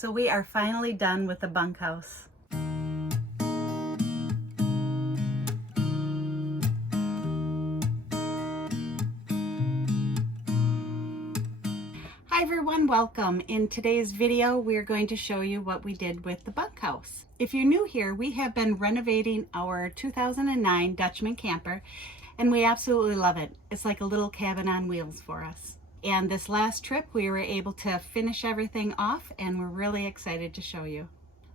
So we are finally done with the bunkhouse. Hi everyone, welcome. In today's video, we're going to show you what we did with the bunkhouse. If you're new here, we have been renovating our 2009 Dutchman camper, and we absolutely love it. It's like a little cabin on wheels for us. And this last trip, we were able to finish everything off, and we're really excited to show you.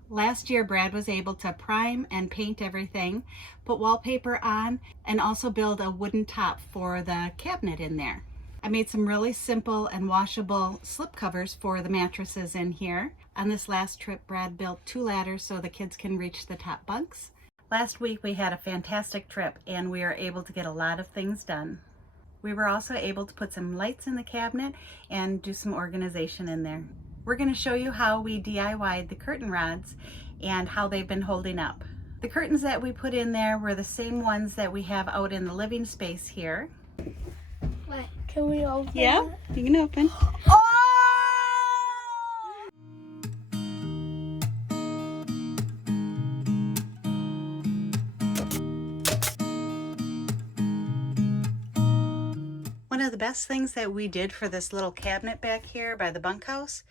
Last year, Brad was able to prime and paint everything, put wallpaper on, and also build a wooden top for the cabinet in there. I made some really simple and washable slip covers for the mattresses in here. On this last trip, Brad built 2 ladders so the kids can reach the top bunks. Last week, we had a fantastic trip, and we were able to get a lot of things done. We were also able to put some lights in the cabinet and do some organization in there. We're going to show you how we DIY'd the curtain rods and how they've been holding up. The curtains that we put in there were the same ones that we have out in the living space here. What? Can we open Yeah, it? you can open. Oh! One of the best things that we did for this little cabinet back here by the bunkhouse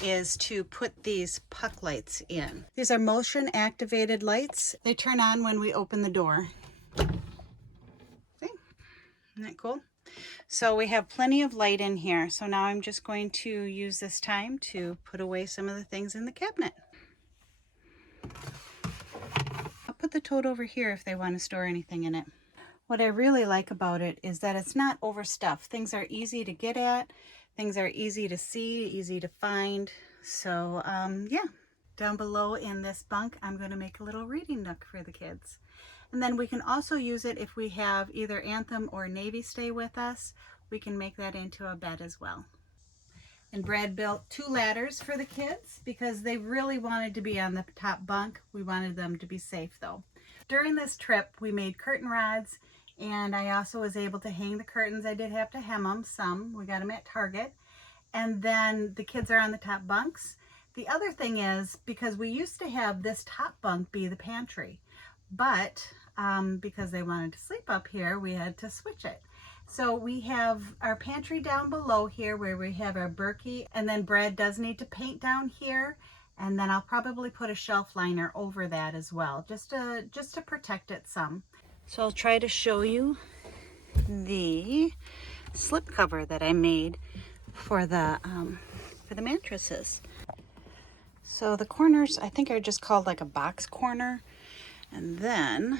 is to put these puck lights in. These are motion activated lights. They turn on when we open the door. See? Isn't that cool? So we have plenty of light in here. So now I'm just going to use this time to put away some of the things in the cabinet. I'll put the tote over here if they want to store anything in it. What I really like about it is that it's not overstuffed. Things are easy to get at. Things are easy to see, easy to find. So yeah, down below in this bunk, I'm going to make a little reading nook for the kids. And then we can also use it if we have either Anthem or Navy stay with us. We can make that into a bed as well. And Brad built 2 ladders for the kids because they really wanted to be on the top bunk. We wanted them to be safe though. During this trip, we made curtain rods, and I also was able to hang the curtains. I did have to hem them some. We got them at Target. And then the kids are on the top bunks. The other thing is, because we used to have this top bunk be the pantry, but because they wanted to sleep up here, we had to switch it. So we have our pantry down below here where we have our Berkey, and then Brad does need to paint down here, and then I'll probably put a shelf liner over that as well, just to protect it some. So I'll try to show you the slip cover that I made for the mattresses. So the corners I think are just called like a box corner, and then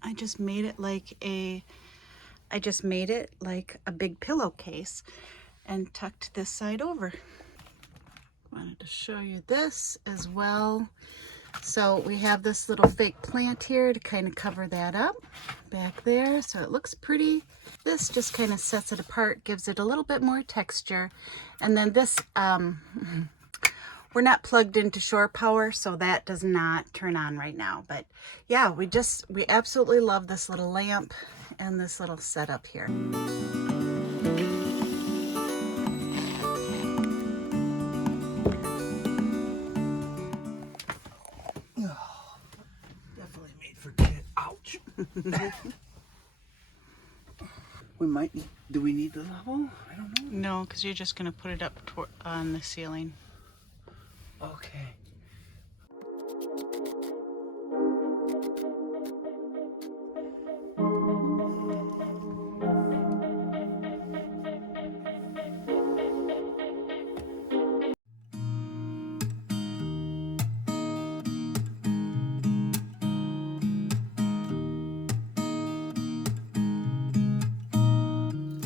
I just made it like a big pillowcase and tucked this side over. Wanted to show you this as well. So we have this little fake plant here to kind of cover that up back there so it looks pretty. This just kind of sets it apart, gives it a little bit more texture. And then this, we're not plugged into shore power, so that does not turn on right now. But yeah, we absolutely love this little lamp and this little setup here. Definitely made for kids. Ouch. We might need, do we need the level? I don't know. No, because you're just going to put it up on the ceiling. Okay.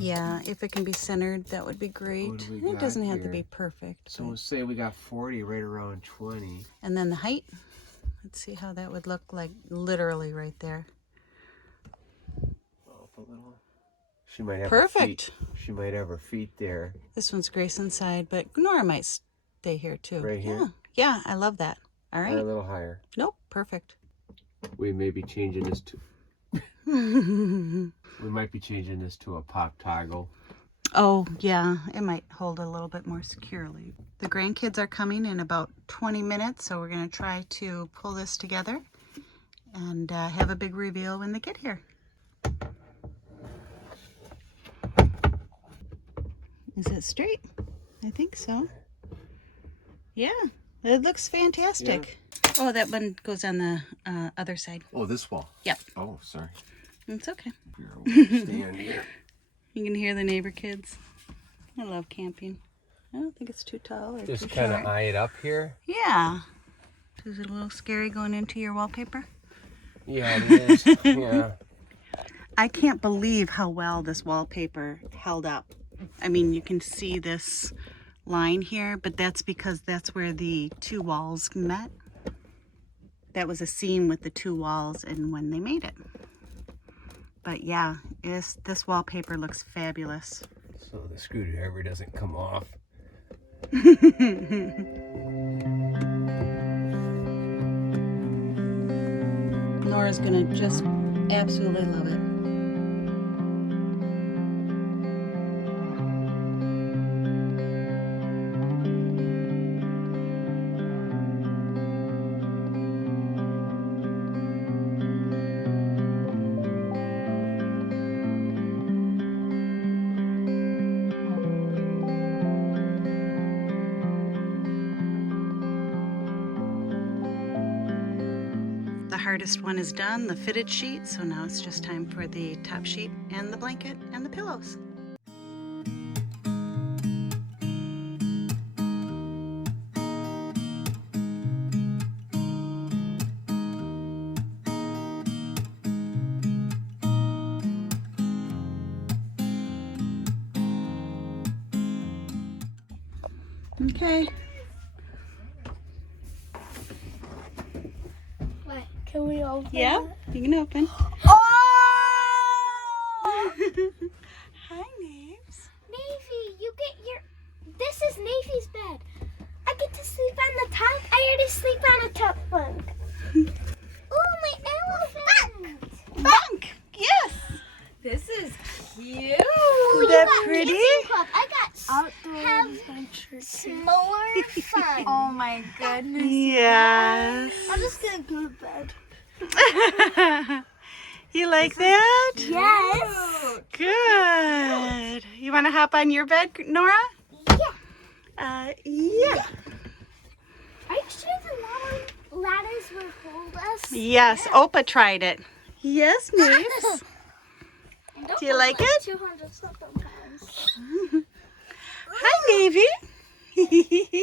Yeah, if it can be centered, that would be great. What do we It got doesn't have to here? be perfect. So but- we'll say we got 40 right around 20. And then the height, let's see how that would look like literally right there. Up a little. She might have Perfect. Her feet. She might have her feet there. This one's Grayson's side, but Nora might stay here too. Right here? Yeah, yeah, I love that. All Or right. a little higher. Nope, perfect. We may be changing this to. We might be changing this to a pop toggle. Oh, yeah, it might hold a little bit more securely. The grandkids are coming in about 20 minutes, so we're going to try to pull this together and have a big reveal when they get here. Is it straight? I think so. Yeah, it looks fantastic. Yeah. Oh, that one goes on the other side. Oh, this wall? Yep. Oh, sorry. It's okay. Stand here. You can hear the neighbor kids. I love camping. I don't think it's too tall or Just too kind of short. eye it up here. Yeah. Is it a little scary going into your wallpaper? Yeah, it is. Yeah. I can't believe how well this wallpaper held up. I mean, you can see this line here, but that's because that's where the two walls met. That was a seam with the two walls and when they made it. But yeah, this wallpaper looks fabulous. So the screwdriver doesn't come off. Nora's gonna just absolutely love it. The hardest one is done, the fitted sheet, so now it's just time for the top sheet and the blanket and the pillows. Okay. What? Can we open Yeah, it? you can open. Oh! Hi, Naves. Navy, you get your... This is Navy's bed. I get to sleep on the top. I already sleep on a top bunk. Oh, my elephant. Bunk! Yes! This is cute. Oh, that you got pretty? camping club. I got Outdoor adventure. more fun. Oh my goodness. Yes. I'm just gonna go to bed. You like that? Yes. Good. You want to hop on your bed, Nora? Yeah. Yeah. Are you sure the ladders will hold us? Yes, Opa tried it. Yes, Naves. Do you like it? 200 something pounds. Hi, Navy.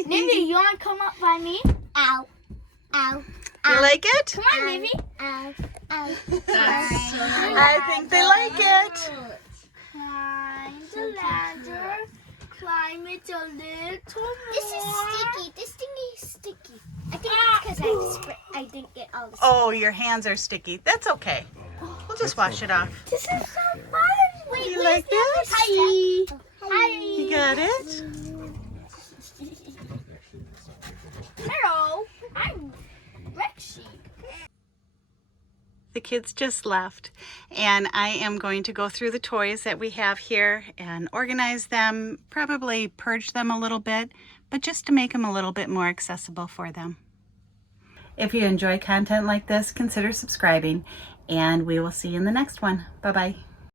Navy, you want to come up by me? Ow. Ow. You like it? Come on, Navy. Ow. Ow. That's so I think they like it. Climb the ladder. Climb it a little more. This is sticky. This thing is sticky. I think it's because I didn't get all the Oh, your hands are sticky. That's okay. We'll just wash it off. This is so fun. Wait, You like that? Hi. Hi. You got it? Hello. I'm Rexy. The kids just left, and I am going to go through the toys that we have here and organize them, probably purge them a little bit, but just to make them a little bit more accessible for them. If you enjoy content like this, consider subscribing, and we will see you in the next one. Bye-bye.